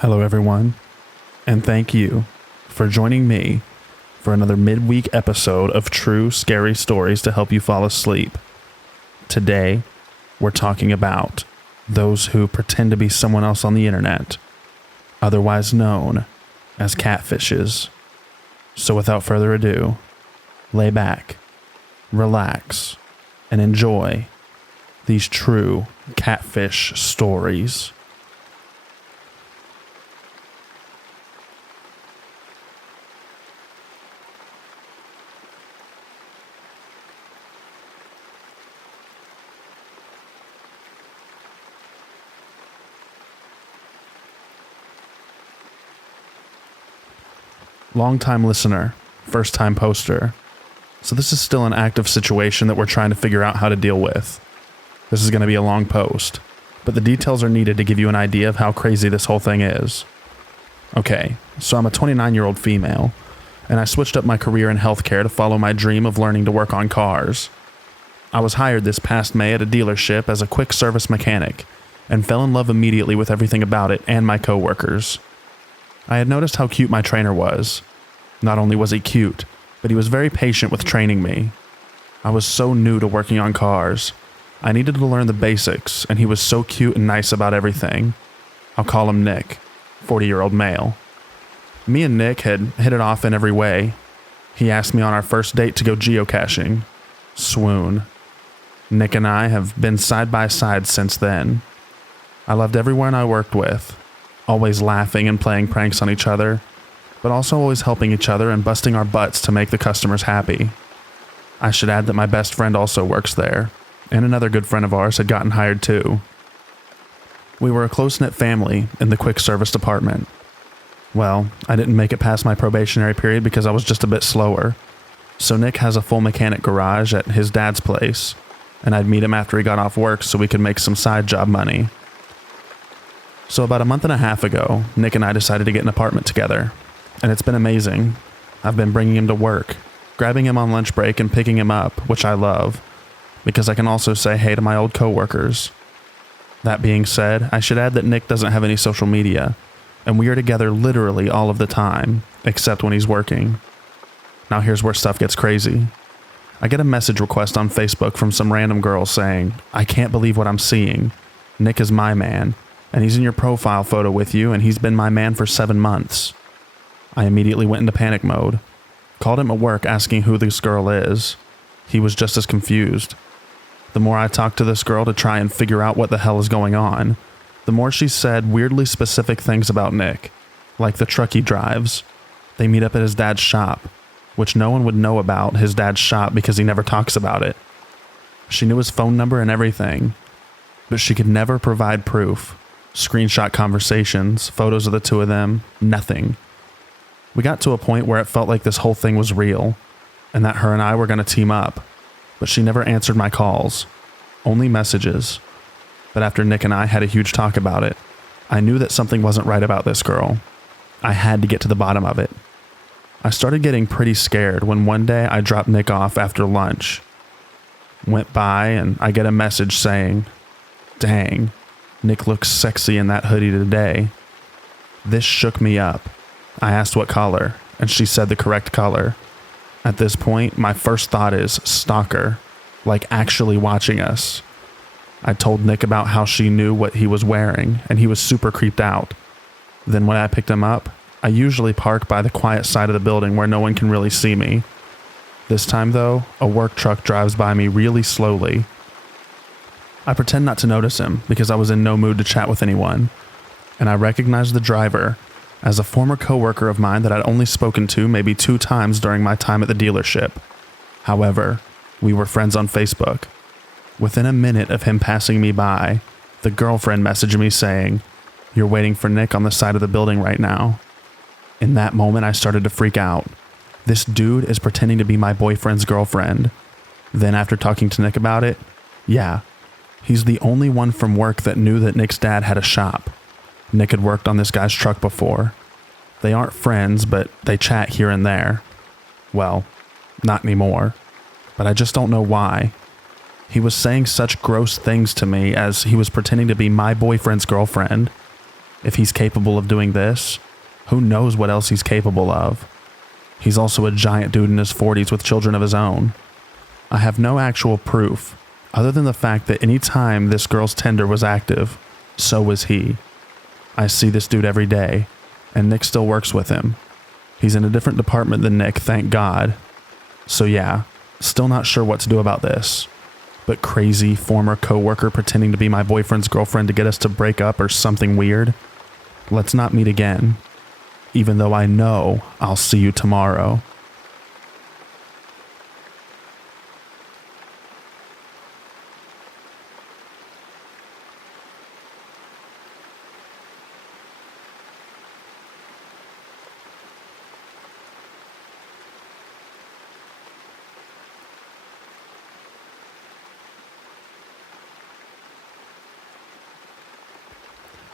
Hello, everyone, and thank you for joining me for another midweek episode of True Scary Stories to help you fall asleep. Today, we're talking about those who pretend to be someone else on the internet, otherwise known as catfishes. So without further ado, lay back, relax, and enjoy these true catfish stories. Long-time listener, first-time poster. So this is still an active situation that we're trying to figure out how to deal with. This is going to be a long post, but the details are needed to give you an idea of how crazy this whole thing is. Okay, so I'm a 29-year-old female, and I switched up my career in healthcare to follow my dream of learning to work on cars. I was hired this past May at a dealership as a quick service mechanic, and fell in love immediately with everything about it and my coworkers. I had noticed how cute my trainer was. Not only was he cute, but he was very patient with training me. I was so new to working on cars. I needed to learn the basics, and he was so cute and nice about everything. I'll call him Nick, 40-year-old male. Me and Nick had hit it off in every way. He asked me on our first date to go geocaching. Swoon. Nick and I have been side by side since then. I loved everyone I worked with. Always laughing and playing pranks on each other, but also always helping each other and busting our butts to make the customers happy. I should add that my best friend also works there, and another good friend of ours had gotten hired too. We were a close-knit family in the quick service department. Well, I didn't make it past my probationary period because I was just a bit slower, so Nick has a full mechanic garage at his dad's place, and I'd meet him after he got off work so we could make some side job money. So about a month and a half ago, Nick and I decided to get an apartment together, and it's been amazing. I've been bringing him to work, grabbing him on lunch break and picking him up, which I love, because I can also say hey to my old coworkers. That being said, I should add that Nick doesn't have any social media, and we are together literally all of the time, except when he's working. Now here's where stuff gets crazy. I get a message request on Facebook from some random girl saying, "I can't believe what I'm seeing. Nick is my man. And he's in your profile photo with you, and he's been my man for 7 months. I immediately went into panic mode. Called him at work asking who this girl is. He was just as confused. The more I talked to this girl to try and figure out what the hell is going on, the more she said weirdly specific things about Nick, like the truck he drives. They meet up at his dad's shop, which no one would know about his dad's shop because he never talks about it. She knew his phone number and everything, but she could never provide proof. Screenshot conversations, photos of the two of them, nothing. We got to a point where it felt like this whole thing was real, and that her and I were going to team up, but she never answered my calls, only messages. But after Nick and I had a huge talk about it, I knew that something wasn't right about this girl. I had to get to the bottom of it. I started getting pretty scared when one day I dropped Nick off after lunch. Went by and I get a message saying, "Dang, Nick looks sexy in that hoodie today." This shook me up. I asked what color, and she said the correct color. At this point, my first thought is stalker, like actually watching us. I told Nick about how she knew what he was wearing, and he was super creeped out. Then when I picked him up, I usually park by the quiet side of the building where no one can really see me. This time though, a work truck drives by me really slowly. I pretend not to notice him because I was in no mood to chat with anyone, and I recognized the driver as a former coworker of mine that I'd only spoken to maybe 2 times during my time at the dealership. However, we were friends on Facebook. Within a minute of him passing me by, the girlfriend messaged me saying, "You're waiting for Nick on the side of the building right now." In that moment, I started to freak out. This dude is pretending to be my boyfriend's girlfriend. Then after talking to Nick about it, yeah, he's the only one from work that knew that Nick's dad had a shop. Nick had worked on this guy's truck before. They aren't friends, but they chat here and there. Well, not anymore. But I just don't know why. He was saying such gross things to me as he was pretending to be my boyfriend's girlfriend. If he's capable of doing this, who knows what else he's capable of? He's also a giant dude in his 40s with children of his own. I have no actual proof, other than the fact that any time this girl's Tinder was active, so was he. I see this dude every day, and Nick still works with him. He's in a different department than Nick, thank God. So yeah, still not sure what to do about this. But crazy former coworker pretending to be my boyfriend's girlfriend to get us to break up or something weird. Let's not meet again. Even though I know I'll see you tomorrow.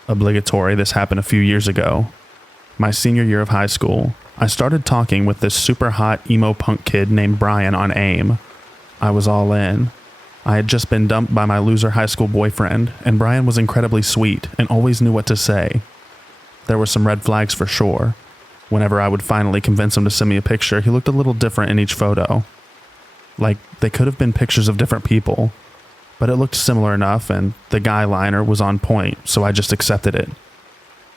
Obligatory, this happened a few years ago. My senior year of high school, I started talking with this super hot emo punk kid named Brian on AIM. I was all in. I had just been dumped by my loser high school boyfriend, and Brian was incredibly sweet and always knew what to say. There were some red flags for sure. Whenever I would finally convince him to send me a picture, he looked a little different in each photo. Like, they could have been pictures of different people, but it looked similar enough, and the guy liner was on point, so I just accepted it.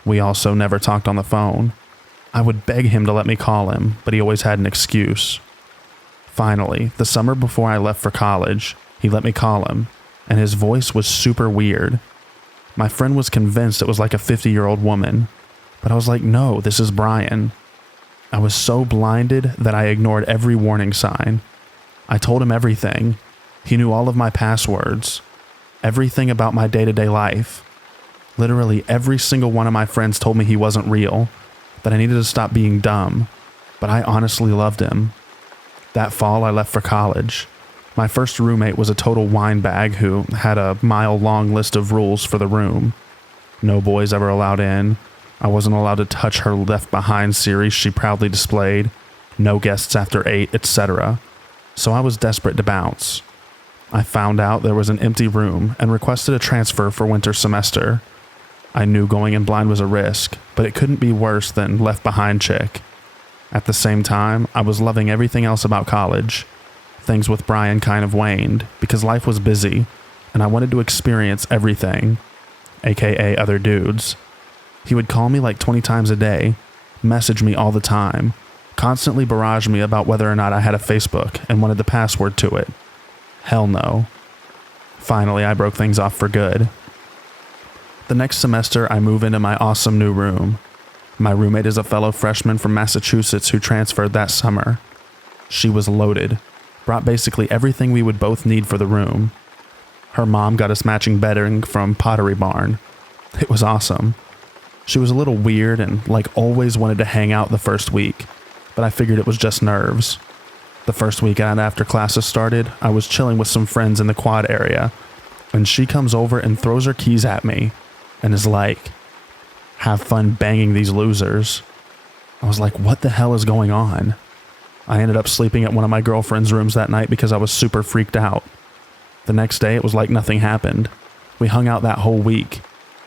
We also never talked on the phone. I would beg him to let me call him, but he always had an excuse. Finally, the summer before I left for college, he let me call him, and his voice was super weird. My friend was convinced it was like a 50-year-old woman, but I was like, no, this is Brian. I was so blinded that I ignored every warning sign. I told him everything. He knew all of my passwords, everything about my day-to-day life. Literally every single one of my friends told me he wasn't real, that I needed to stop being dumb, but I honestly loved him. That fall, I left for college. My first roommate was a total windbag who had a mile-long list of rules for the room. No boys ever allowed in. I wasn't allowed to touch her Left Behind series she proudly displayed. No guests after 8, etc. So I was desperate to bounce. I found out there was an empty room and requested a transfer for winter semester. I knew going in blind was a risk, but it couldn't be worse than Left Behind chick. At the same time, I was loving everything else about college. Things with Brian kind of waned because life was busy, and I wanted to experience everything, aka other dudes. He would call me like 20 times a day, message me all the time, constantly barrage me about whether or not I had a Facebook and wanted the password to it. Hell no. Finally, I broke things off for good. The next semester, I move into my awesome new room. My roommate is a fellow freshman from Massachusetts who transferred that summer. She was loaded, brought basically everything we would both need for the room. Her mom got us matching bedding from Pottery Barn. It was awesome. She was a little weird and always wanted to hang out the first week, but I figured it was just nerves. The first weekend after classes started, I was chilling with some friends in the quad area, and she comes over and throws her keys at me and is like, "Have fun banging these losers." I was like, what the hell is going on? I ended up sleeping at one of my girlfriend's rooms that night because I was super freaked out. The next day, it was like nothing happened. We hung out that whole week.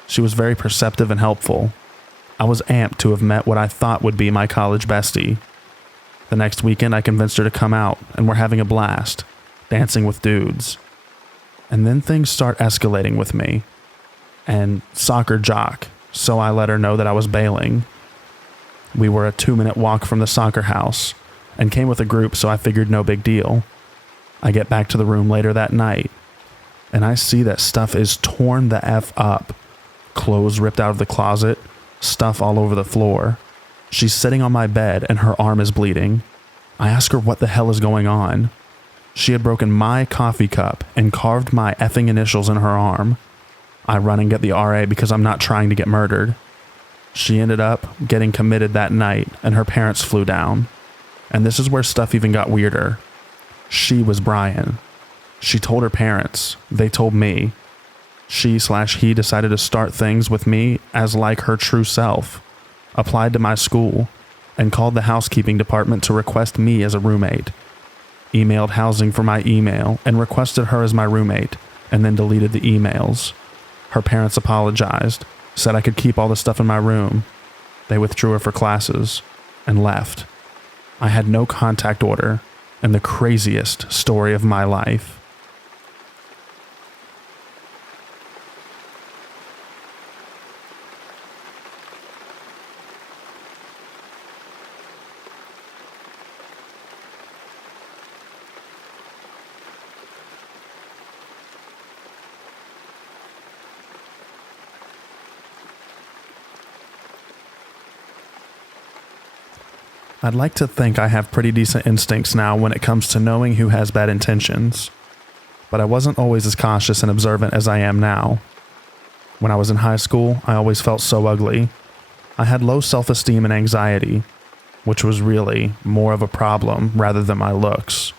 She was very perceptive and helpful. I was amped to have met what I thought would be my college bestie. The next weekend, I convinced her to come out, and we're having a blast, dancing with dudes. And then things start escalating with me. And soccer jock, so I let her know that I was bailing. We were a 2-minute walk from the soccer house, and came with a group, so I figured no big deal. I get back to the room later that night, and I see that stuff is torn the F up. Clothes ripped out of the closet, stuff all over the floor. She's sitting on my bed and her arm is bleeding. I ask her what the hell is going on. She had broken my coffee cup and carved my effing initials in her arm. I run and get the RA because I'm not trying to get murdered. She ended up getting committed that night and her parents flew down. And this is where stuff even got weirder. She was Brian. She told her parents. They told me. She/he decided to start things with me as like her true self, applied to my school, and called the housekeeping department to request me as a roommate, emailed housing for my email and requested her as my roommate, and then deleted the emails. Her parents apologized, said I could keep all the stuff in my room. They withdrew her for classes and left. I had no contact order and the craziest story of my life. I'd like to think I have pretty decent instincts now when it comes to knowing who has bad intentions, but I wasn't always as cautious and observant as I am now. When I was in high school, I always felt so ugly. I had low self-esteem and anxiety, which was really more of a problem rather than my looks.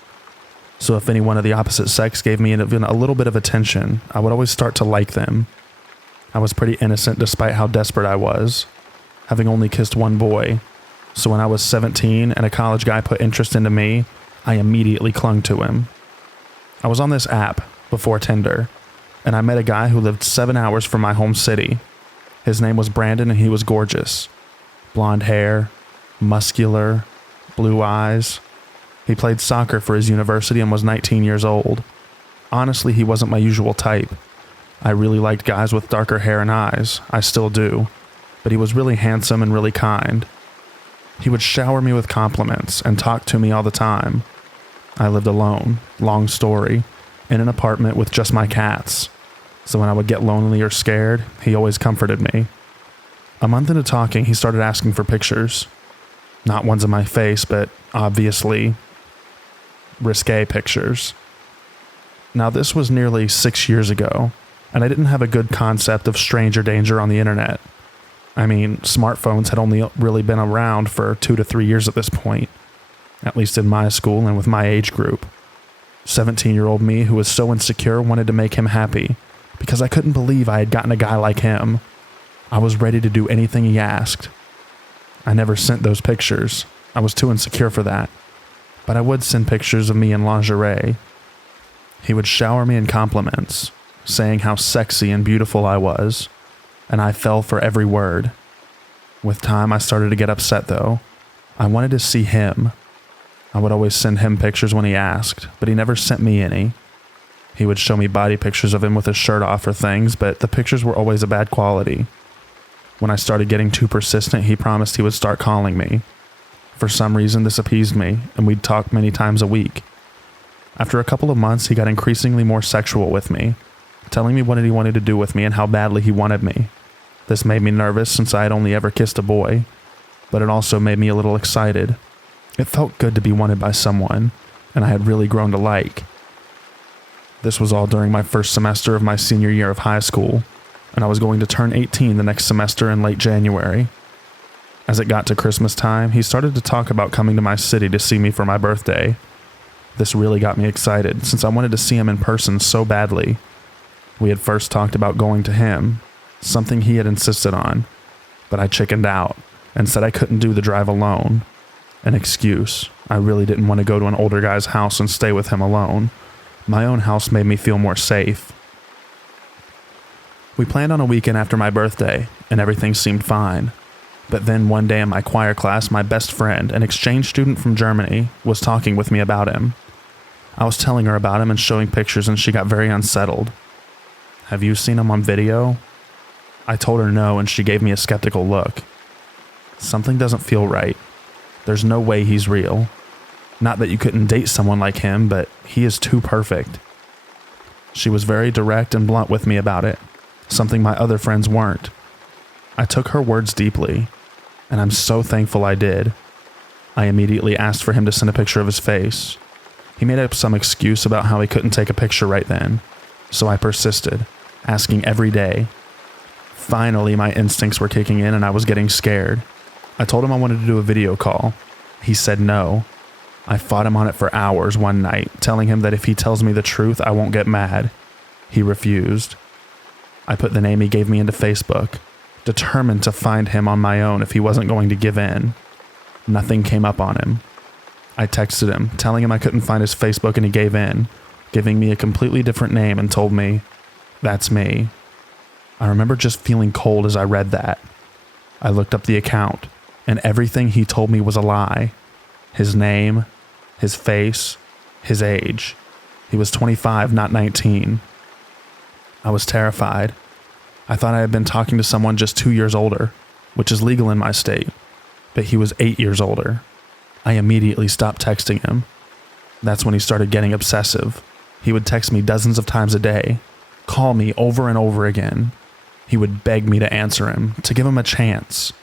So if anyone of the opposite sex gave me even a little bit of attention, I would always start to like them. I was pretty innocent despite how desperate I was, having only kissed one boy. So when I was 17 and a college guy put interest into me, I immediately clung to him. I was on this app before Tinder, and I met a guy who lived 7 hours from my home city. His name was Brandon, and he was gorgeous. Blonde hair, muscular, blue eyes. He played soccer for his university and was 19 years old. Honestly, he wasn't my usual type. I really liked guys with darker hair and eyes. I still do. But he was really handsome and really kind. He would shower me with compliments and talk to me all the time. I lived alone, long story, in an apartment with just my cats. So when I would get lonely or scared, he always comforted me. A month into talking, he started asking for pictures. Not ones of my face, but obviously risque pictures. Now this was nearly 6 years ago, and I didn't have a good concept of stranger danger on the internet. I mean, smartphones had only really been around for 2 to 3 years at this point, at least in my school and with my age group. 17-year-old me who was so insecure wanted to make him happy because I couldn't believe I had gotten a guy like him. I was ready to do anything he asked. I never sent those pictures. I was too insecure for that. But I would send pictures of me in lingerie. He would shower me in compliments, saying how sexy and beautiful I was, and I fell for every word. With time, I started to get upset though. I wanted to see him. I would always send him pictures when he asked, but he never sent me any. He would show me body pictures of him with his shirt off or things, but the pictures were always of bad quality. When I started getting too persistent, he promised he would start calling me. For some reason, this appeased me, and we'd talk many times a week. After a couple of months, he got increasingly more sexual with me, telling me what he wanted to do with me and how badly he wanted me. This made me nervous since I had only ever kissed a boy, but it also made me a little excited. It felt good to be wanted by someone, and I had really grown to like. This was all during my first semester of my senior year of high school, and I was going to turn 18 the next semester in late January. As it got to Christmas time, he started to talk about coming to my city to see me for my birthday. This really got me excited, since I wanted to see him in person so badly. We had first talked about going to him, something he had insisted on, but I chickened out and said I couldn't do the drive alone. An excuse. I really didn't want to go to an older guy's house and stay with him alone. My own house made me feel more safe. We planned on a weekend after my birthday, and everything seemed fine. But then one day in my choir class, my best friend, an exchange student from Germany, was talking with me about him. I was telling her about him and showing pictures, and she got very unsettled. "Have you seen him on video?" I told her no, and she gave me a skeptical look. Something doesn't feel right. There's no way he's real. Not that you couldn't date someone like him, but he is too perfect. She was very direct and blunt with me about it, something my other friends weren't. I took her words deeply, and I'm so thankful I did. I immediately asked for him to send a picture of his face. He made up some excuse about how he couldn't take a picture right then, so I persisted, asking every day. Finally, my instincts were kicking in and I was getting scared. I told him I wanted to do a video call. He said no. I fought him on it for hours one night, telling him that if he tells me the truth, I won't get mad. He refused. I put the name he gave me into Facebook, determined to find him on my own if he wasn't going to give in. Nothing came up on him. I texted him, telling him I couldn't find his Facebook, and he gave in, giving me a completely different name and told me, "That's me." I remember just feeling cold as I read that. I looked up the account, and everything he told me was a lie. His name, his face, his age. He was 25, not 19. I was terrified. I thought I had been talking to someone just 2 years older, which is legal in my state, but he was 8 years older. I immediately stopped texting him. That's when he started getting obsessive. He would text me dozens of times a day, call me over and over again. He would beg me to answer him, to give him a chance.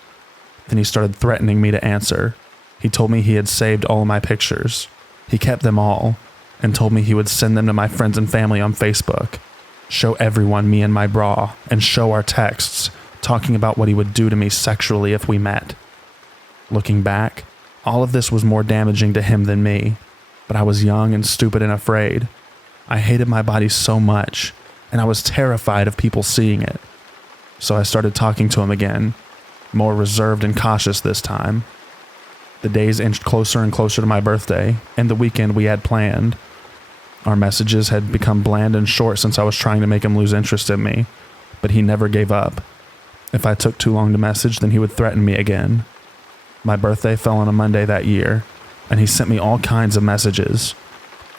Then he started threatening me to answer. He told me he had saved all of my pictures. He kept them all, and told me he would send them to my friends and family on Facebook, show everyone me in my bra, and show our texts, talking about what he would do to me sexually if we met. Looking back, all of this was more damaging to him than me, but I was young and stupid and afraid. I hated my body so much, and I was terrified of people seeing it. So I started talking to him again, more reserved and cautious this time. The days inched closer and closer to my birthday, and the weekend we had planned. Our messages had become bland and short since I was trying to make him lose interest in me, but he never gave up. If I took too long to message, then he would threaten me again. My birthday fell on a Monday that year, and he sent me all kinds of messages.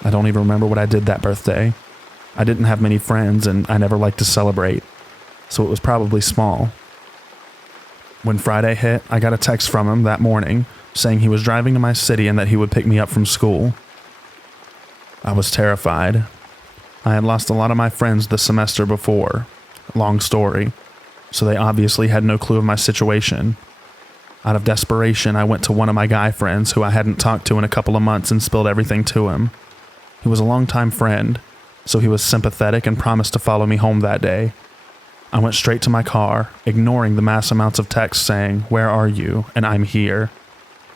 I don't even remember what I did that birthday. I didn't have many friends, and I never liked to celebrate, so it was probably small. When Friday hit, I got a text from him that morning saying he was driving to my city and that he would pick me up from school. I was terrified. I had lost a lot of my friends the semester before. Long story. So they obviously had no clue of my situation. Out of desperation, I went to one of my guy friends who I hadn't talked to in a couple of months and spilled everything to him. He was a longtime friend, so he was sympathetic and promised to follow me home that day. I went straight to my car, ignoring the mass amounts of texts saying, "Where are you?" and "I'm here."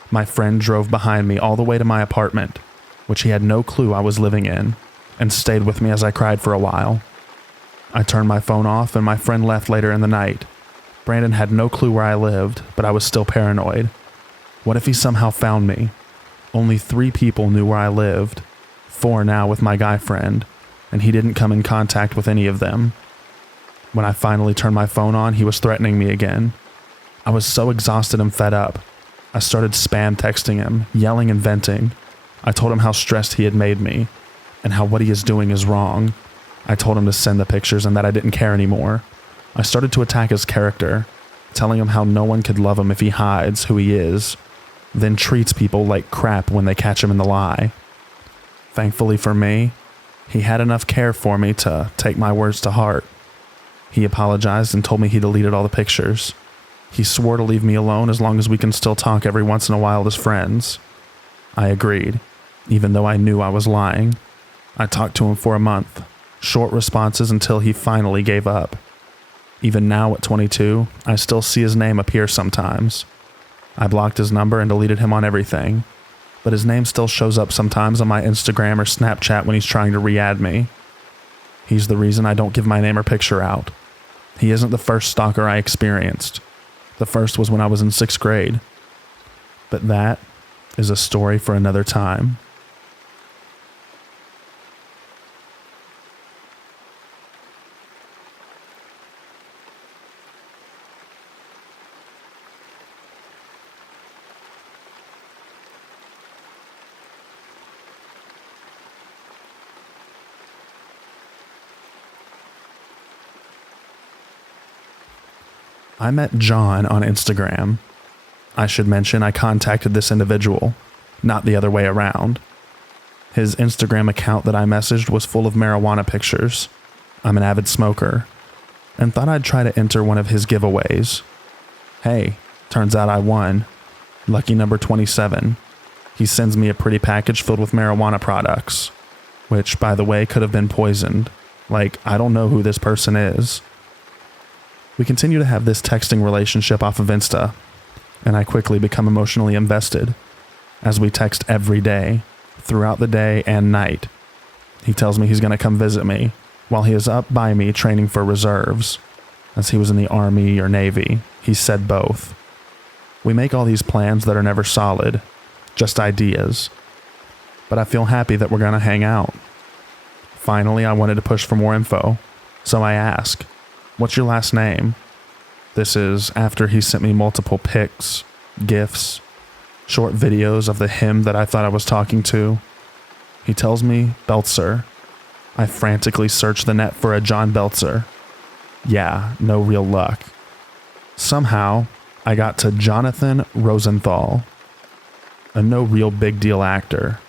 My friend drove behind me all the way to my apartment, which he had no clue I was living in, and stayed with me as I cried for a while. I turned my phone off and my friend left later in the night. Brandon had no clue where I lived, but I was still paranoid. What if he somehow found me? Only 3 people knew where I lived, 4 now with my guy friend, and he didn't come in contact with any of them. When I finally turned my phone on, he was threatening me again. I was so exhausted and fed up. I started spam texting him, yelling and venting. I told him how stressed he had made me, and how what he is doing is wrong. I told him to send the pictures and that I didn't care anymore. I started to attack his character, telling him how no one could love him if he hides who he is, then treats people like crap when they catch him in the lie. Thankfully for me, he had enough care for me to take my words to heart. He apologized and told me he deleted all the pictures. He swore to leave me alone as long as we can still talk every once in a while as friends. I agreed, even though I knew I was lying. I talked to him for a month, short responses until he finally gave up. Even now at 22, I still see his name appear sometimes. I blocked his number and deleted him on everything, but his name still shows up sometimes on my Instagram or Snapchat when he's trying to re-add me. He's the reason I don't give my name or picture out. He isn't the first stalker I experienced. The first was when I was in 6th grade. But that is a story for another time. I met John on Instagram. I should mention I contacted this individual, not the other way around. His Instagram account that I messaged was full of marijuana pictures. I'm an avid smoker, and thought I'd try to enter one of his giveaways. Hey, turns out I won. Lucky number 27. He sends me a pretty package filled with marijuana products, which, by the way, could have been poisoned. Like, I don't know who this person is. We continue to have this texting relationship off of Insta, and I quickly become emotionally invested, as we text every day, throughout the day and night. He tells me he's going to come visit me, while he is up by me training for reserves. As he was in the Army or Navy, he said both. We make all these plans that are never solid, just ideas. But I feel happy that we're going to hang out. Finally, I wanted to push for more info, so I ask, What's your last name? This is after he sent me multiple pics, GIFs, short videos of the him that I thought I was talking to. He tells me Belzer. I frantically search the net for a John Belzer. Yeah, no real luck. Somehow, I got to Jonathan Rosenthal, a no real big deal actor,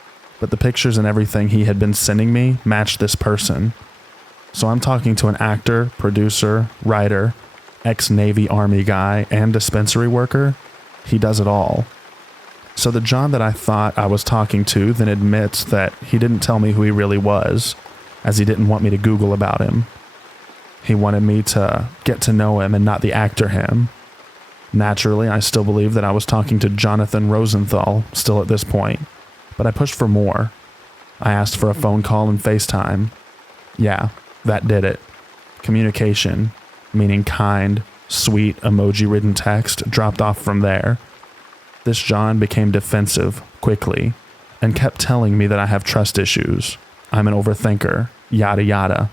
but the pictures and everything he had been sending me matched this person. So I'm talking to an actor, producer, writer, ex-Navy Army guy, and dispensary worker. He does it all. So the John that I thought I was talking to then admits that he didn't tell me who he really was, as he didn't want me to Google about him. He wanted me to get to know him and not the actor him. Naturally, I still believe that I was talking to Jonathan Rosenthal still at this point, but I pushed for more. I asked for a phone call and FaceTime. Yeah, that did it. Communication, meaning kind, sweet, emoji-ridden text, dropped off from there. This John became defensive quickly and kept telling me that I have trust issues. I'm an overthinker, yada yada.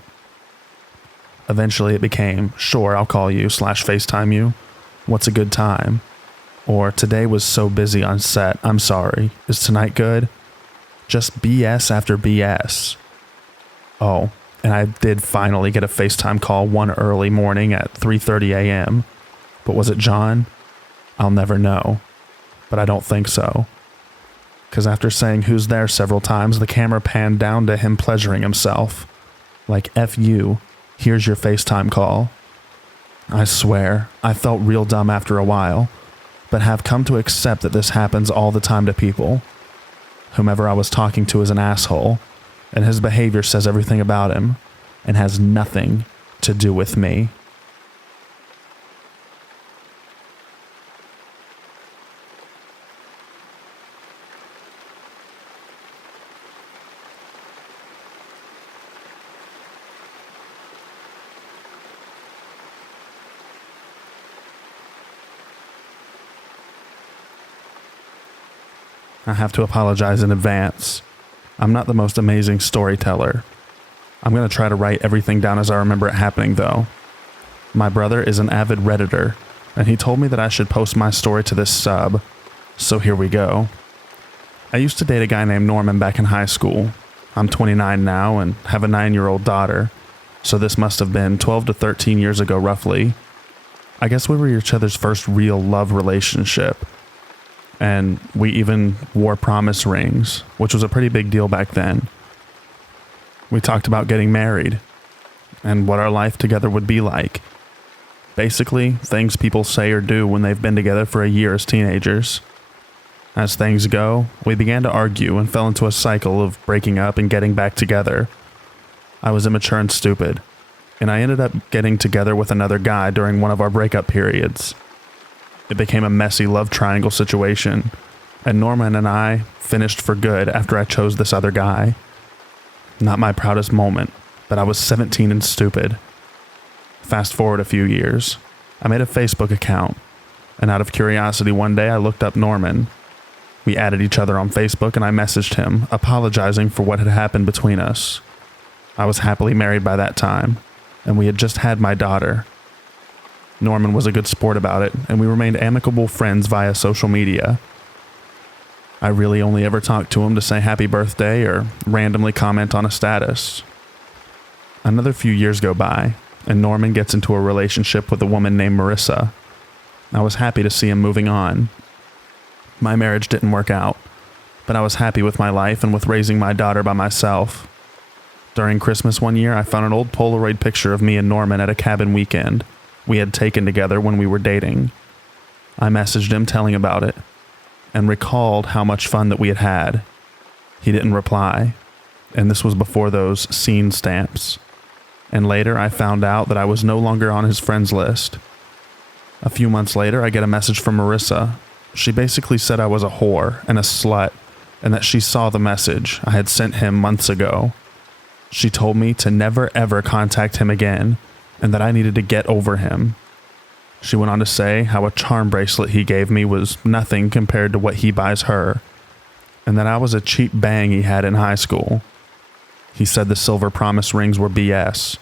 Eventually it became, sure, I'll call you / FaceTime you. What's a good time? Or today was so busy on set, I'm sorry. Is tonight good? Just BS after BS. Oh, and I did finally get a FaceTime call one early morning at 3:30 a.m. But was it John? I'll never know. But I don't think so. Because after saying who's there several times, the camera panned down to him pleasuring himself. Like, F you, here's your FaceTime call. I swear, I felt real dumb after a while, but have come to accept that this happens all the time to people. Whomever I was talking to is an asshole, and his behavior says everything about him, and has nothing to do with me. I have to apologize in advance. I'm not the most amazing storyteller. I'm going to try to write everything down as I remember it happening, though. My brother is an avid Redditor, and he told me that I should post my story to this sub, so here we go. I used to date a guy named Norman back in high school. I'm 29 now and have a 9-year-old daughter, so this must have been 12 to 13 years ago roughly. I guess we were each other's first real love relationship. And we even wore promise rings, which was a pretty big deal back then. We talked about getting married and what our life together would be like. Basically, things people say or do when they've been together for a year as teenagers. As things go, we began to argue and fell into a cycle of breaking up and getting back together. I was immature and stupid, and I ended up getting together with another guy during one of our breakup periods. It became a messy love triangle situation, and Norman and I finished for good after I chose this other guy. Not my proudest moment, but I was 17 and stupid. Fast forward a few years, I made a Facebook account, and out of curiosity one day I looked up Norman. We added each other on Facebook and I messaged him, apologizing for what had happened between us. I was happily married by that time, and we had just had my daughter. Norman was a good sport about it, and we remained amicable friends via social media. I really only ever talked to him to say happy birthday or randomly comment on a status. Another few years go by, and Norman gets into a relationship with a woman named Marissa. I was happy to see him moving on. My marriage didn't work out, but I was happy with my life and with raising my daughter by myself. During Christmas one year, I found an old Polaroid picture of me and Norman at a cabin weekend we had taken together when we were dating. I messaged him telling about it, and recalled how much fun that we had had. He didn't reply, and this was before those scene stamps. And later I found out that I was no longer on his friends list. A few months later, I get a message from Marissa. She basically said I was a whore and a slut, and that she saw the message I had sent him months ago. She told me to never ever contact him again, and that I needed to get over him. She went on to say how a charm bracelet he gave me was nothing compared to what he buys her, and that I was a cheap bang he had in high school. He said the silver promise rings were BS,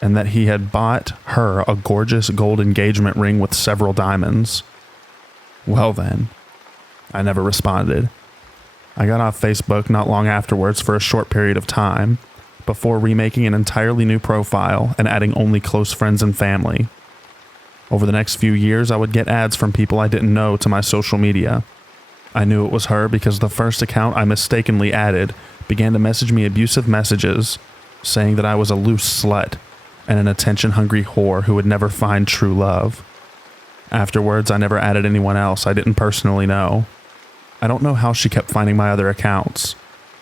and that he had bought her a gorgeous gold engagement ring with several diamonds. Well then, I never responded. I got off Facebook not long afterwards for a short period of time, before remaking an entirely new profile and adding only close friends and family. Over the next few years, I would get ads from people I didn't know to my social media. I knew it was her because the first account I mistakenly added began to message me abusive messages, saying that I was a loose slut and an attention-hungry whore who would never find true love. Afterwards, I never added anyone else I didn't personally know. I don't know how she kept finding my other accounts.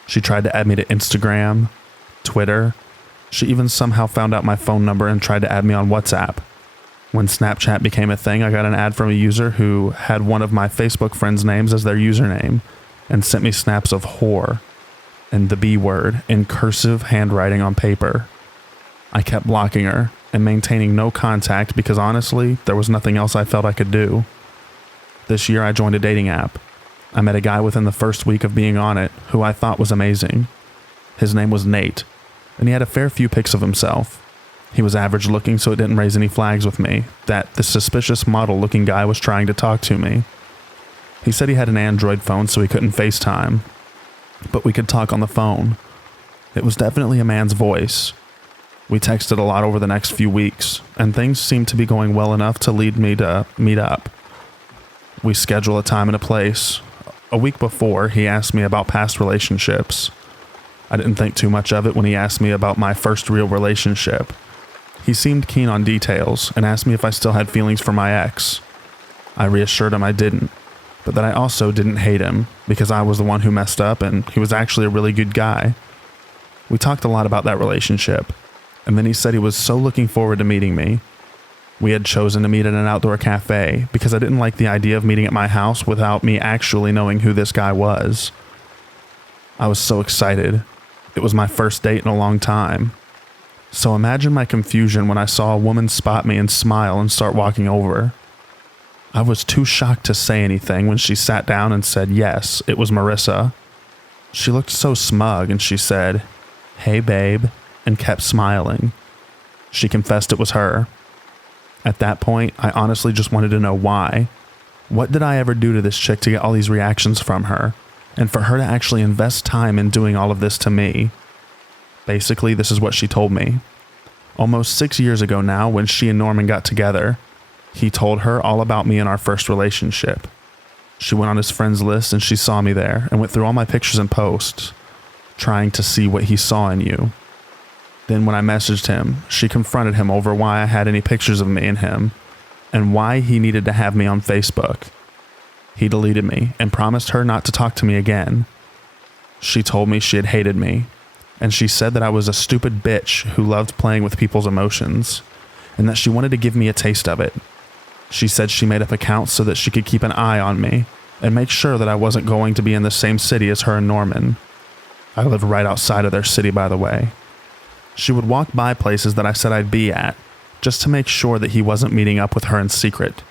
She tried to add me to Instagram, Twitter. She even somehow found out my phone number and tried to add me on WhatsApp. When Snapchat became a thing, I got an ad from a user who had one of my Facebook friends' names as their username and sent me snaps of whore and the B word in cursive handwriting on paper. I kept blocking her and maintaining no contact because honestly, there was nothing else I felt I could do. This year I joined a dating app. I met a guy within the first week of being on it who I thought was amazing. His name was Nate, and he had a fair few pics of himself. He was average looking, so it didn't raise any flags with me that the suspicious model looking guy was trying to talk to me. He said he had an Android phone so he couldn't FaceTime, but we could talk on the phone. It was definitely a man's voice. We texted a lot over the next few weeks, and things seemed to be going well enough to lead me to meet up. We scheduled a time and a place. A week before, he asked me about past relationships. I didn't think too much of it when he asked me about my first real relationship. He seemed keen on details and asked me if I still had feelings for my ex. I reassured him I didn't, but that I also didn't hate him because I was the one who messed up and he was actually a really good guy. We talked a lot about that relationship, and then he said he was so looking forward to meeting me. We had chosen to meet at an outdoor cafe because I didn't like the idea of meeting at my house without me actually knowing who this guy was. I was so excited. It was my first date in a long time. So imagine my confusion when I saw a woman spot me and smile and start walking over. I was too shocked to say anything when she sat down and said yes, it was Marissa. She looked so smug and she said, "Hey babe," and kept smiling. She confessed it was her. At that point, I honestly just wanted to know why. What did I ever do to this chick to get all these reactions from her? And for her to actually invest time in doing all of this to me? Basically, this is what she told me. Almost 6 years ago now, when she and Norman got together, he told her all about me in our first relationship. She went on his friends list and she saw me there and went through all my pictures and posts, trying to see what he saw in you. Then when I messaged him, she confronted him over why I had any pictures of me and him, and why he needed to have me on Facebook. He deleted me and promised her not to talk to me again. She told me she had hated me, and she said that I was a stupid bitch who loved playing with people's emotions, and that she wanted to give me a taste of it. She said she made up accounts so that she could keep an eye on me, and make sure that I wasn't going to be in the same city as her and Norman. I lived right outside of their city, by the way. She would walk by places that I said I'd be at, just to make sure that he wasn't meeting up with her in secret.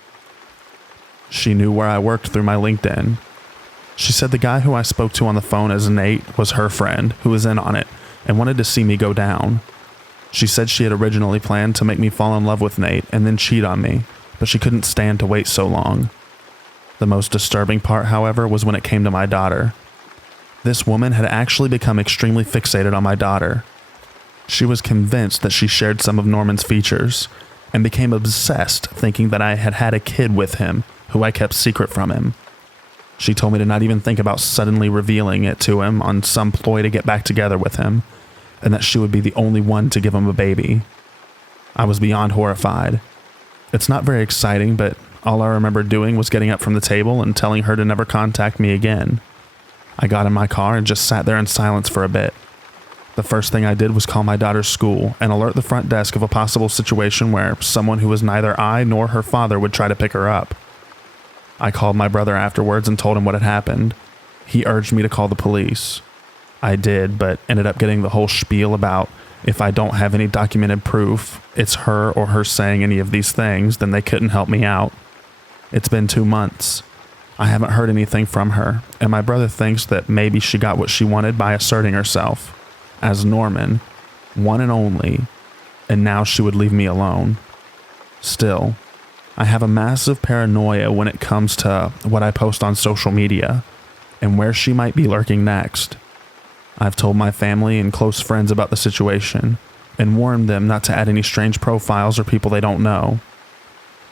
She knew where I worked through my LinkedIn. She said the guy who I spoke to on the phone as Nate was her friend, who was in on it, and wanted to see me go down. She said she had originally planned to make me fall in love with Nate and then cheat on me, but she couldn't stand to wait so long. The most disturbing part, however, was when it came to my daughter. This woman had actually become extremely fixated on my daughter. She was convinced that she shared some of Norman's features, and became obsessed thinking that I had had a kid with him, who I kept secret from him. She told me to not even think about suddenly revealing it to him on some ploy to get back together with him, and that she would be the only one to give him a baby. I was beyond horrified. It's not very exciting, but all I remember doing was getting up from the table and telling her to never contact me again. I got in my car and just sat there in silence for a bit. The first thing I did was call my daughter's school and alert the front desk of a possible situation where someone who was neither I nor her father would try to pick her up. I called my brother afterwards and told him what had happened. He urged me to call the police. I did, but ended up getting the whole spiel about if I don't have any documented proof it's her or her saying any of these things, then they couldn't help me out. It's been 2 months. I haven't heard anything from her, and my brother thinks that maybe she got what she wanted by asserting herself as Norman, one and only, and now she would leave me alone. Still, I have a massive paranoia when it comes to what I post on social media and where she might be lurking next. I've told my family and close friends about the situation and warned them not to add any strange profiles or people they don't know.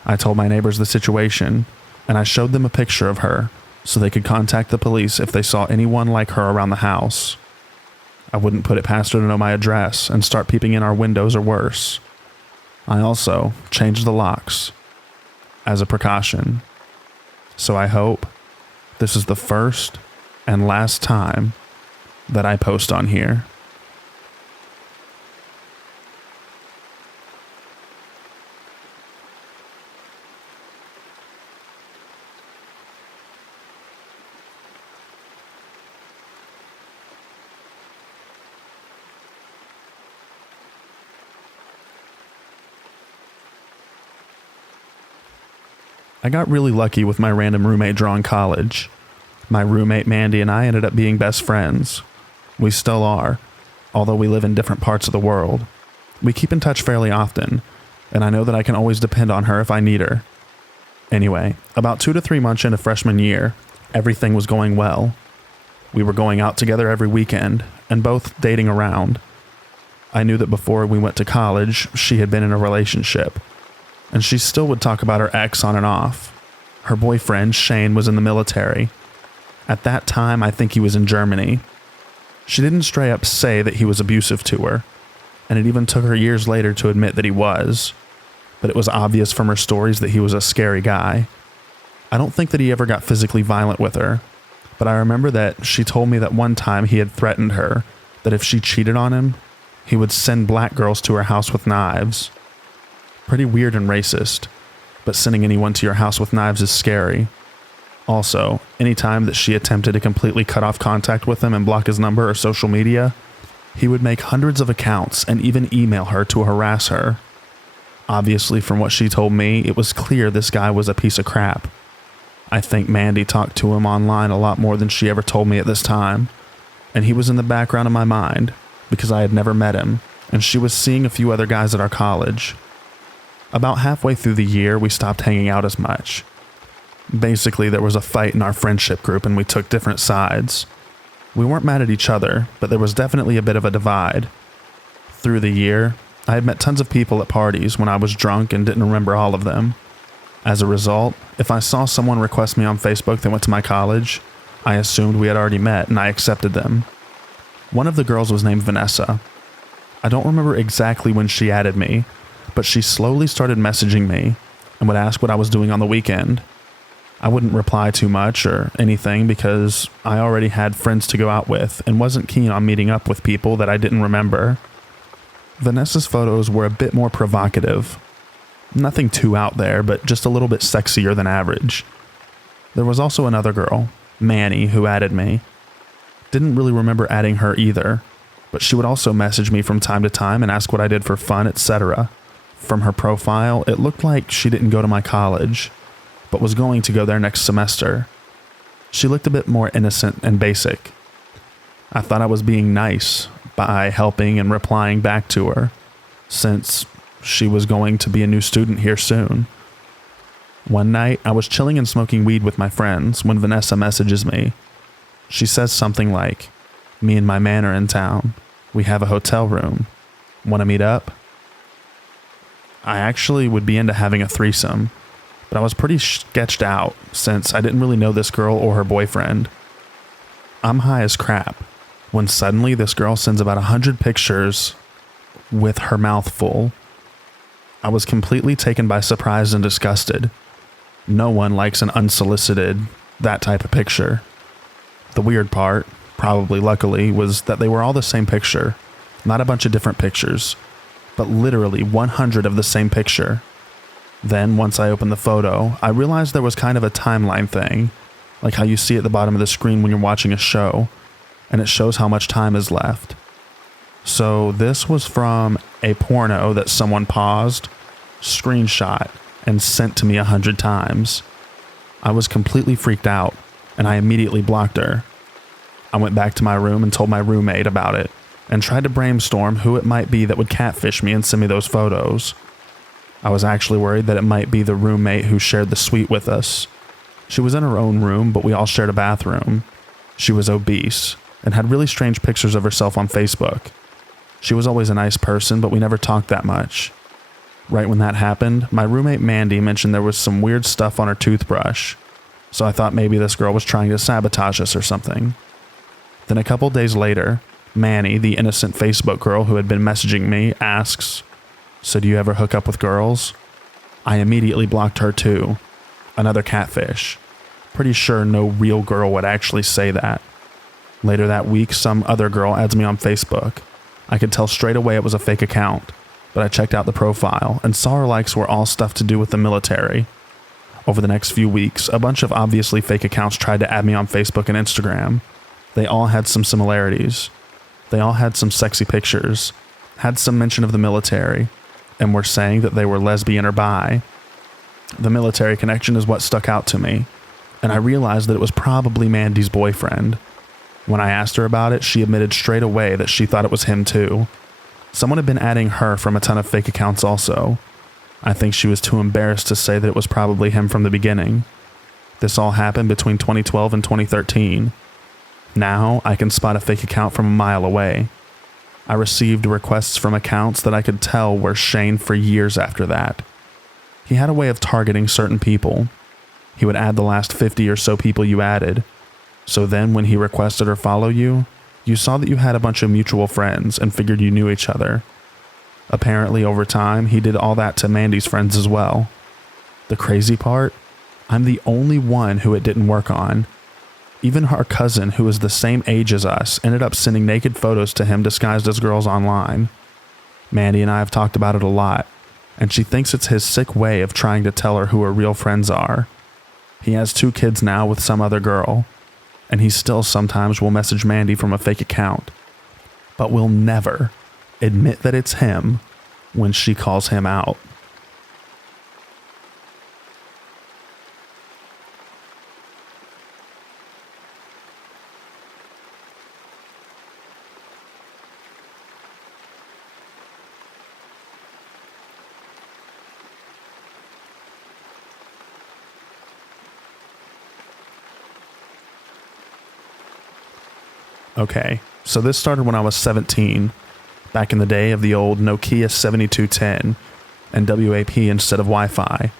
I told my neighbors the situation, and I showed them a picture of her so they could contact the police if they saw anyone like her around the house. I wouldn't put it past her to know my address and start peeping in our windows or worse. I also changed the locks as a precaution. So I hope this is the first and last time that I post on here. I got really lucky with my random roommate draw in college. My roommate Mandy and I ended up being best friends. We still are, although we live in different parts of the world. We keep in touch fairly often, and I know that I can always depend on her if I need her. Anyway, about 2 to 3 months into freshman year, everything was going well. We were going out together every weekend, and both dating around. I knew that before we went to college, she had been in a relationship, and she still would talk about her ex on and off. Her boyfriend, Shane, was in the military. At that time, I think he was in Germany. She didn't straight up say that he was abusive to her, and it even took her years later to admit that he was. But it was obvious from her stories that he was a scary guy. I don't think that he ever got physically violent with her, but I remember that she told me that one time he had threatened her that if she cheated on him, he would send black girls to her house with knives. Pretty weird and racist, but sending anyone to your house with knives is scary. Also, any time that she attempted to completely cut off contact with him and block his number or social media, he would make hundreds of accounts and even email her to harass her. Obviously, from what she told me, it was clear this guy was a piece of crap. I think Mandy talked to him online a lot more than she ever told me at this time, and he was in the background of my mind because I had never met him, and she was seeing a few other guys at our college. About halfway through the year, we stopped hanging out as much. Basically, there was a fight in our friendship group and we took different sides. We weren't mad at each other, but there was definitely a bit of a divide. Through the year, I had met tons of people at parties when I was drunk and didn't remember all of them. As a result, if I saw someone request me on Facebook that went to my college, I assumed we had already met and I accepted them. One of the girls was named Vanessa. I don't remember exactly when she added me, but she slowly started messaging me and would ask what I was doing on the weekend. I wouldn't reply too much or anything because I already had friends to go out with and wasn't keen on meeting up with people that I didn't remember. Vanessa's photos were a bit more provocative. Nothing too out there, but just a little bit sexier than average. There was also another girl, Manny, who added me. Didn't really remember adding her either, but she would also message me from time to time and ask what I did for fun, etc. From her profile, it looked like she didn't go to my college, but was going to go there next semester. She looked a bit more innocent and basic. I thought I was being nice by helping and replying back to her, since she was going to be a new student here soon. One night, I was chilling and smoking weed with my friends when Vanessa messages me. She says something like, "Me and my man are in town. We have a hotel room. Want to meet up?" I actually would be into having a threesome, but I was pretty sketched out since I didn't really know this girl or her boyfriend. I'm high as crap when suddenly this girl sends about 100 pictures with her mouth full. I was completely taken by surprise and disgusted. No one likes an unsolicited, that type of picture. The weird part, probably luckily, was that they were all the same picture, not a bunch of different pictures, but literally 100 of the same picture. Then, once I opened the photo, I realized there was kind of a timeline thing, like how you see at the bottom of the screen when you're watching a show, and it shows how much time is left. So this was from a porno that someone paused, screenshot, and sent to me 100 times. I was completely freaked out, and I immediately blocked her. I went back to my room and told my roommate about it, and tried to brainstorm who it might be that would catfish me and send me those photos. I was actually worried that it might be the roommate who shared the suite with us. She was in her own room, but we all shared a bathroom. She was obese and had really strange pictures of herself on Facebook. She was always a nice person, but we never talked that much. Right when that happened, my roommate Mandy mentioned there was some weird stuff on her toothbrush, so I thought maybe this girl was trying to sabotage us or something. Then a couple days later, Manny, the innocent Facebook girl who had been messaging me, asks, "So do you ever hook up with girls?" I immediately blocked her too. Another catfish. Pretty sure no real girl would actually say that. Later that week, some other girl adds me on Facebook. I could tell straight away it was a fake account, but I checked out the profile and saw her likes were all stuff to do with the military. Over the next few weeks, a bunch of obviously fake accounts tried to add me on Facebook and Instagram. They all had some similarities. They all had some sexy pictures, had some mention of the military, and were saying that they were lesbian or bi. The military connection is what stuck out to me, and I realized that it was probably Mandy's boyfriend. When I asked her about it, she admitted straight away that she thought it was him too. Someone had been adding her from a ton of fake accounts also. I think she was too embarrassed to say that it was probably him from the beginning. This all happened between 2012 and 2013. Now, I can spot a fake account from a mile away. I received requests from accounts that I could tell were Shane for years after that. He had a way of targeting certain people. He would add the last 50 or so people you added. So then when he requested or follow you, you saw that you had a bunch of mutual friends and figured you knew each other. Apparently, over time, he did all that to Mandy's friends as well. The crazy part? I'm the only one who it didn't work on. Even our cousin, who is the same age as us, ended up sending naked photos to him disguised as girls online. Mandy and I have talked about it a lot, and she thinks it's his sick way of trying to tell her who her real friends are. He has 2 kids now with some other girl, and he still sometimes will message Mandy from a fake account, but will never admit that it's him when she calls him out. Okay, so this started when I was 17, back in the day of the old Nokia 7210 and WAP instead of Wi-Fi.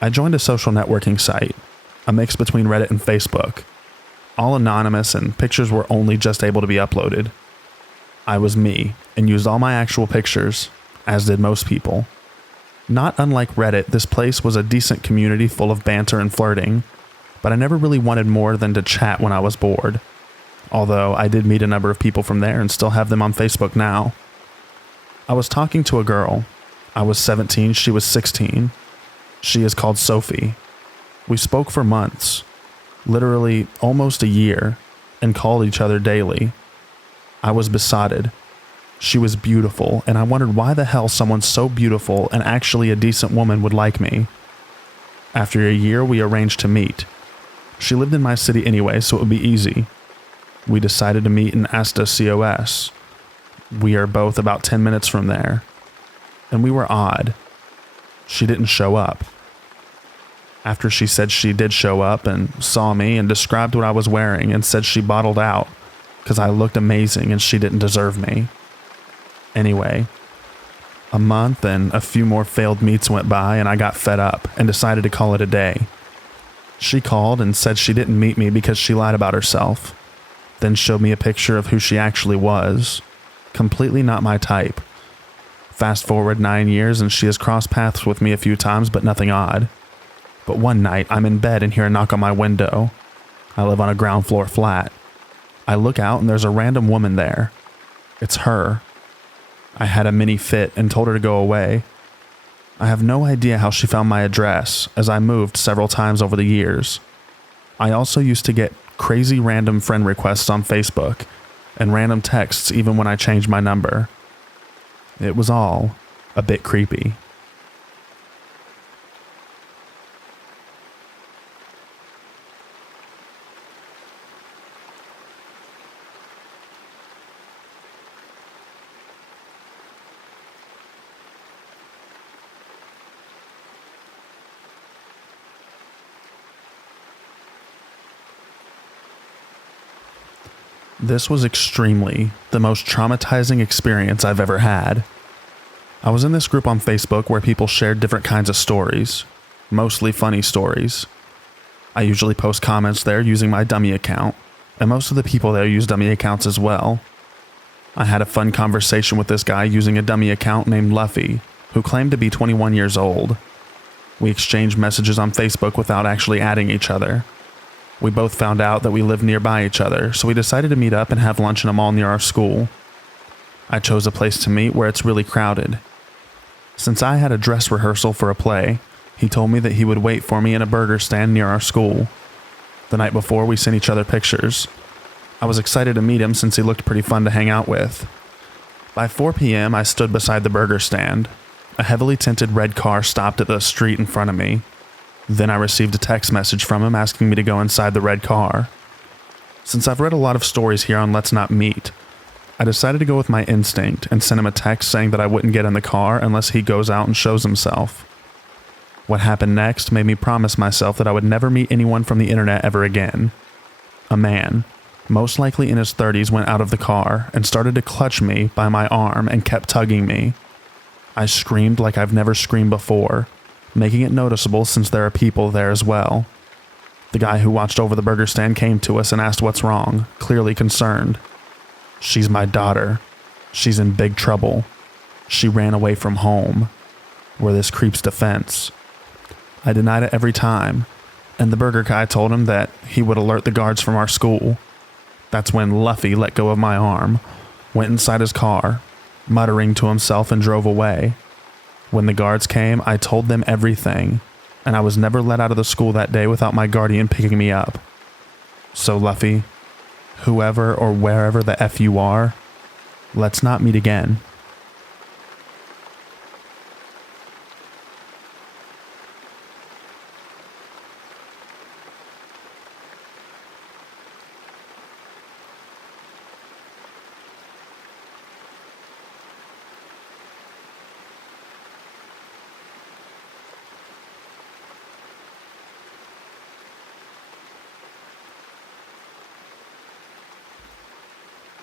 I joined a social networking site, a mix between Reddit and Facebook, all anonymous and pictures were only just able to be uploaded. I was me and used all my actual pictures, as did most people. Not unlike Reddit, this place was a decent community full of banter and flirting, but I never really wanted more than to chat when I was bored. Although I did meet a number of people from there and still have them on Facebook now. I was talking to a girl. I was 17, she was 16. She is called Sophie. We spoke for months, literally almost a year, and called each other daily. I was besotted. She was beautiful, and I wondered why the hell someone so beautiful and actually a decent woman would like me. After a year, we arranged to meet. She lived in my city anyway, so it would be easy. We decided to meet in Asta COS. We are both about 10 minutes from there. And we were odd. She didn't show up. After she said she did show up and saw me and described what I was wearing and said she bottled out because I looked amazing and she didn't deserve me. Anyway, a month and a few more failed meets went by and I got fed up and decided to call it a day. She called and said she didn't meet me because she lied about herself. Then showed me a picture of who she actually was. Completely not my type. Fast forward 9 years and she has crossed paths with me a few times, but nothing odd. But one night I'm in bed and hear a knock on my window. I live on a ground floor flat. I look out and there's a random woman there. It's her. I had a mini fit and told her to go away. I have no idea how she found my address, as I moved several times over the years. I also used to get crazy random friend requests on Facebook, and random texts even when I changed my number. It was all a bit creepy. This was extremely the most traumatizing experience I've ever had. I was in this group on Facebook where people shared different kinds of stories, mostly funny stories. I usually post comments there using my dummy account, and most of the people there use dummy accounts as well. I had a fun conversation with this guy using a dummy account named Luffy, who claimed to be 21 years old. We exchanged messages on Facebook without actually adding each other. We both found out that we lived nearby each other, so we decided to meet up and have lunch in a mall near our school. I chose a place to meet where it's really crowded. Since I had a dress rehearsal for a play, he told me that he would wait for me in a burger stand near our school. The night before, we sent each other pictures. I was excited to meet him since he looked pretty fun to hang out with. By 4 p.m., I stood beside the burger stand. A heavily tinted red car stopped at the street in front of me. Then I received a text message from him asking me to go inside the red car. Since I've read a lot of stories here on Let's Not Meet, I decided to go with my instinct and sent him a text saying that I wouldn't get in the car unless he goes out and shows himself. What happened next made me promise myself that I would never meet anyone from the internet ever again. A man, most likely in his 30s, went out of the car and started to clutch me by my arm and kept tugging me. I screamed like I've never screamed before, making it noticeable since there are people there as well. The guy who watched over the burger stand came to us and asked what's wrong, clearly concerned. "She's my daughter. She's in big trouble. She ran away from home," were this creep's defense. I denied it every time, and the burger guy told him that he would alert the guards from our school. That's when Luffy let go of my arm, went inside his car, muttering to himself, and drove away. When the guards came, I told them everything, and I was never let out of the school that day without my guardian picking me up. So Luffy, whoever or wherever the F you are, let's not meet again.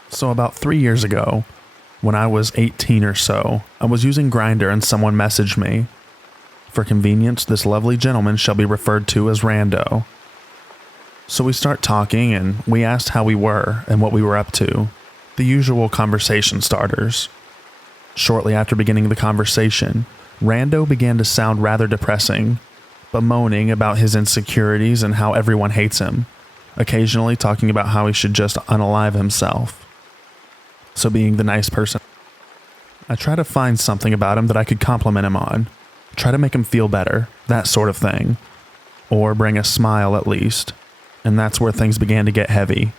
So about 3 years ago, when I was 18 or so, I was using Grindr and someone messaged me. For convenience, this lovely gentleman shall be referred to as Rando. So we start talking and we asked how we were and what we were up to, the usual conversation starters. Shortly after beginning the conversation, Rando began to sound rather depressing, bemoaning about his insecurities and how everyone hates him, occasionally talking about how he should just unalive himself. So being the nice person, I try to find something about him that I could compliment him on, try to make him feel better, that sort of thing, or bring a smile at least, and that's where things began to get heavy.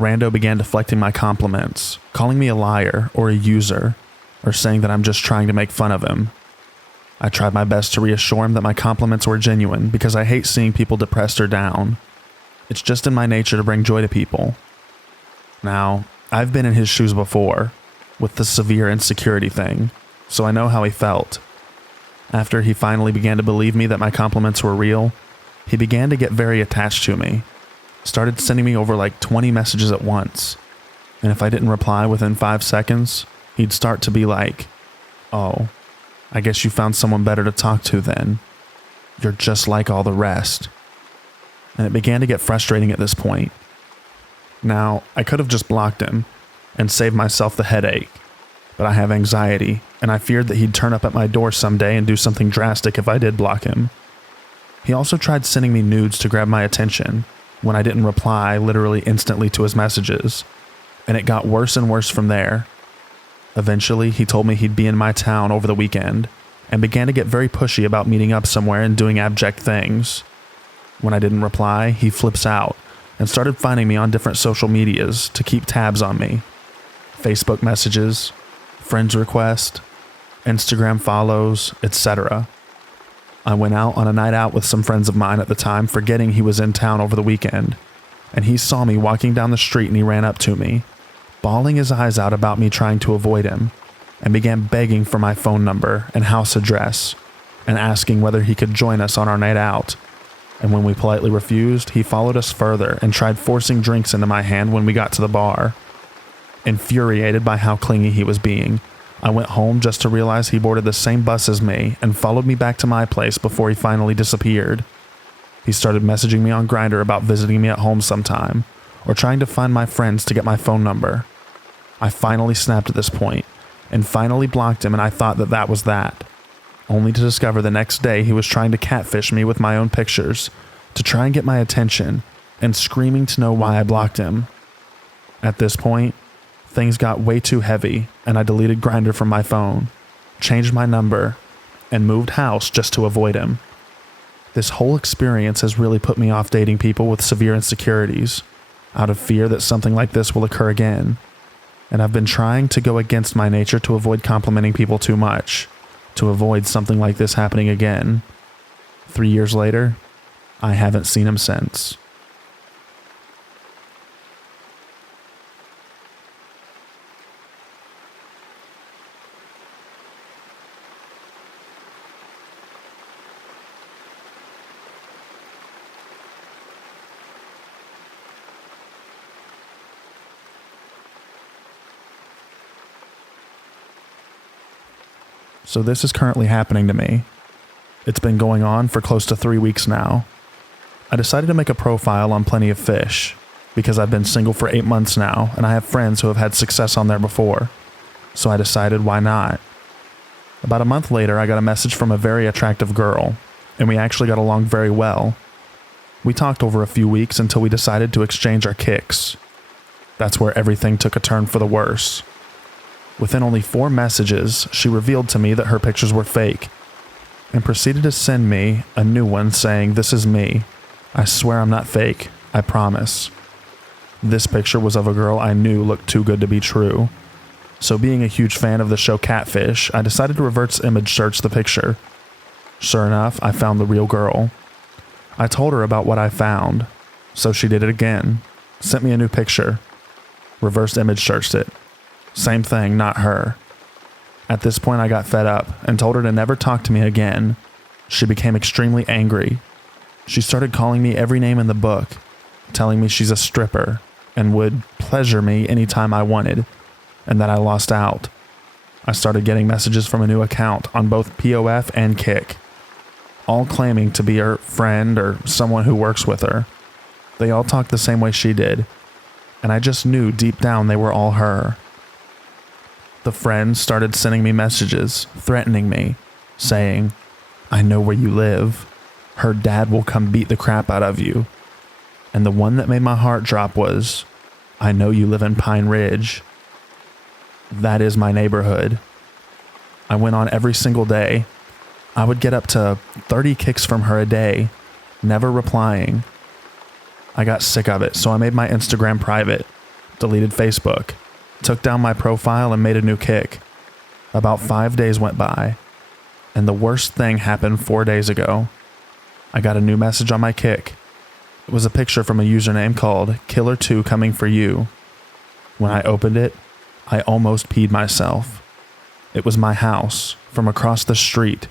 Rando began deflecting my compliments, calling me a liar or a user, or saying that I'm just trying to make fun of him. I tried my best to reassure him that my compliments were genuine because I hate seeing people depressed or down. It's just in my nature to bring joy to people. Now, I've been in his shoes before, with the severe insecurity thing, so I know how he felt. After he finally began to believe me that my compliments were real, he began to get very attached to me, started sending me over like 20 messages at once, and if I didn't reply within 5 seconds, he'd start to be like, "Oh, I guess you found someone better to talk to then. You're just like all the rest." And it began to get frustrating at this point. Now, I could have just blocked him and saved myself the headache, but I have anxiety, and I feared that he'd turn up at my door someday and do something drastic if I did block him. He also tried sending me nudes to grab my attention when I didn't reply literally instantly to his messages, and it got worse and worse from there. Eventually, he told me he'd be in my town over the weekend, and began to get very pushy about meeting up somewhere and doing abject things. When I didn't reply, he flips out and started finding me on different social medias to keep tabs on me. Facebook messages, friends request, Instagram follows, etc. I went out on a night out with some friends of mine at the time, forgetting he was in town over the weekend, and he saw me walking down the street and he ran up to me, bawling his eyes out about me trying to avoid him, and began begging for my phone number and house address, and asking whether he could join us on our night out, and when we politely refused, he followed us further and tried forcing drinks into my hand when we got to the bar. Infuriated by how clingy he was being, I went home just to realize he boarded the same bus as me and followed me back to my place before he finally disappeared. He started messaging me on Grindr about visiting me at home sometime, or trying to find my friends to get my phone number. I finally snapped at this point, and finally blocked him, and I thought that that was that, only to discover the next day he was trying to catfish me with my own pictures, to try and get my attention, and screaming to know why I blocked him. At this point, things got way too heavy, and I deleted Grindr from my phone, changed my number, and moved house just to avoid him. This whole experience has really put me off dating people with severe insecurities, out of fear that something like this will occur again. And I've been trying to go against my nature to avoid complimenting people too much, to avoid something like this happening again. 3 years later, I haven't seen him since. So this is currently happening to me. It's been going on for close to 3 weeks now. I decided to make a profile on Plenty of Fish because I've been single for 8 months now and I have friends who have had success on there before. So I decided why not. About a month later, I got a message from a very attractive girl, and we actually got along very well. We talked over a few weeks until we decided to exchange our kicks. That's where everything took a turn for the worse. Within only 4 messages, she revealed to me that her pictures were fake, and proceeded to send me a new one saying, "This is me. I swear I'm not fake. I promise." This picture was of a girl I knew looked too good to be true. So being a huge fan of the show Catfish, I decided to reverse image search the picture. Sure enough, I found the real girl. I told her about what I found, so she did it again, sent me a new picture, reverse image searched it. Same thing, not her. At this point, I got fed up and told her to never talk to me again. She became extremely angry. She started calling me every name in the book, telling me she's a stripper and would pleasure me anytime I wanted, and that I lost out. I started getting messages from a new account on both POF and Kick, all claiming to be her friend or someone who works with her. They all talked the same way she did, and I just knew deep down they were all her. The friends started sending me messages, threatening me, saying, "I know where you live. Her dad will come beat the crap out of you." And the one that made my heart drop was, "I know you live in Pine Ridge." That is my neighborhood. I went on every single day. I would get up to 30 kicks from her a day, never replying. I got sick of it, so I made my Instagram private, deleted Facebook, took down my profile and made a new kick. About 5 days went by, and the worst thing happened 4 days ago. I got a new message on my kick. It was a picture from a username called Killer2 Coming For You. When I opened it, I almost peed myself. It was my house, from across the street.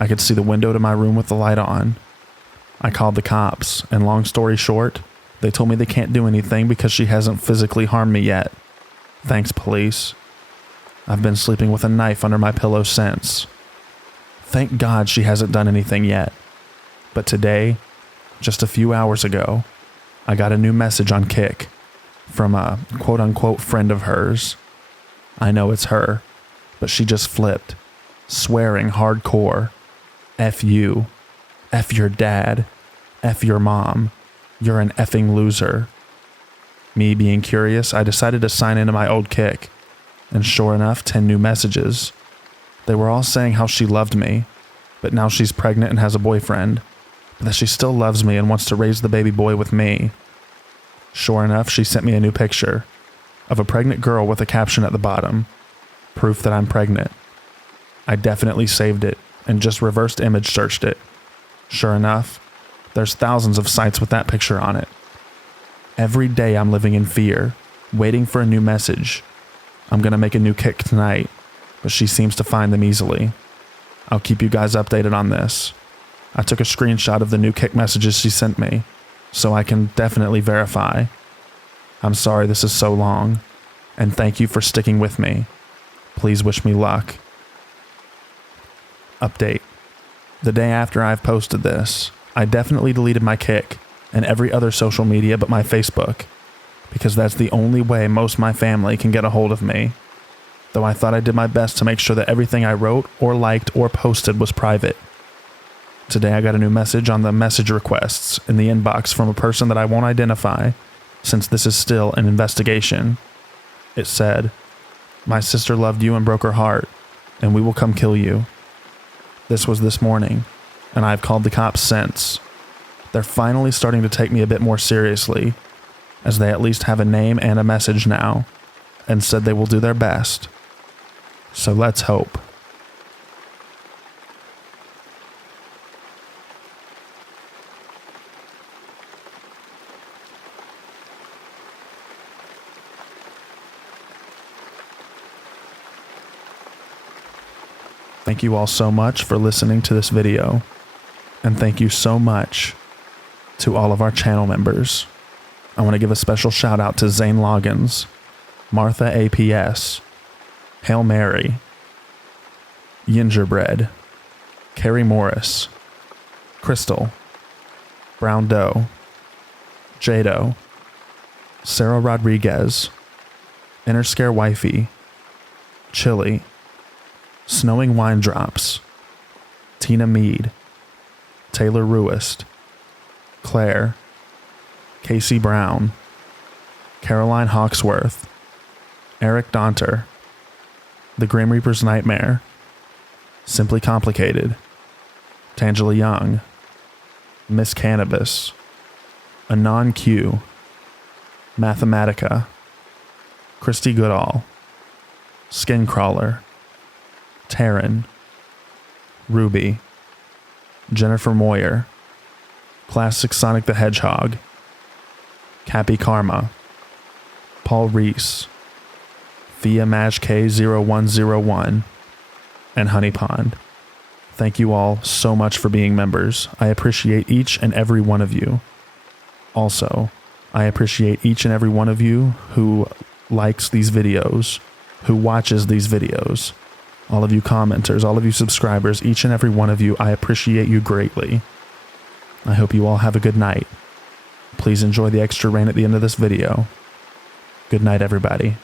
I could see the window to my room with the light on. I called the cops, and long story short, they told me they can't do anything because she hasn't physically harmed me yet. Thanks, police. I've been sleeping with a knife under my pillow since. Thank God she hasn't done anything yet. But today, just a few hours ago, I got a new message on Kick from a quote-unquote friend of hers. I know it's her, but she just flipped, swearing hardcore. F you. F your dad. F your mom. You're an effing loser. Me being curious, I decided to sign into my old Kick, and sure enough, 10 new messages. They were all saying how she loved me, but now she's pregnant and has a boyfriend, but that she still loves me and wants to raise the baby boy with me. Sure enough, she sent me a new picture of a pregnant girl with a caption at the bottom, proof that I'm pregnant. I definitely saved it and just reversed image searched it. Sure enough, there's thousands of sites with that picture on it. Every day I'm living in fear, waiting for a new message. I'm gonna make a new Kick tonight, but she seems to find them easily. I'll keep you guys updated on this. I took a screenshot of the new kick messages she sent me, so I can definitely verify. I'm sorry this is so long, and thank you for sticking with me. Please wish me luck. Update. The day after I've posted this, I definitely deleted my Kick and every other social media but my Facebook, because that's the only way most of my family can get a hold of me. Though I thought I did my best to make sure that everything I wrote or liked or posted was private. Today I got a new message on the message requests in the inbox from a person that I won't identify, since this is still an investigation. It said, "My sister loved you and broke her heart, and we will come kill you." This was this morning, and I've called the cops since. They're finally starting to take me a bit more seriously, as they at least have a name and a message now, and said they will do their best. So let's hope. Thank you all so much for listening to this video, and thank you so much to all of our channel members. I want to give a special shout out to Zane Loggins, Martha APS, Hail Mary, Gingerbread, Carrie Morris, Crystal, Brown Doe, Jado, Sarah Rodriguez, Inner Scare Wifey, Chili, Snowing Wine Drops, Tina Mead, Taylor Ruist, Claire, Casey Brown, Caroline Hawksworth, Eric Donter, The Grim Reaper's Nightmare, Simply Complicated, Tangela Young, Miss Cannabis, Anon Q, Mathematica, Christy Goodall, Skincrawler, Taryn, Ruby, Jennifer Moyer, Classic Sonic the Hedgehog, Cappy Karma, Paul Reese, Via Maj K0101, and Honey Pond. Thank you all so much for being members. I appreciate each and every one of you. Also, I appreciate each and every one of you who likes these videos, who watches these videos. All of you commenters, all of you subscribers, each and every one of you, I appreciate you greatly. I hope you all have a good night. Please enjoy the extra rain at the end of this video. Good night, everybody.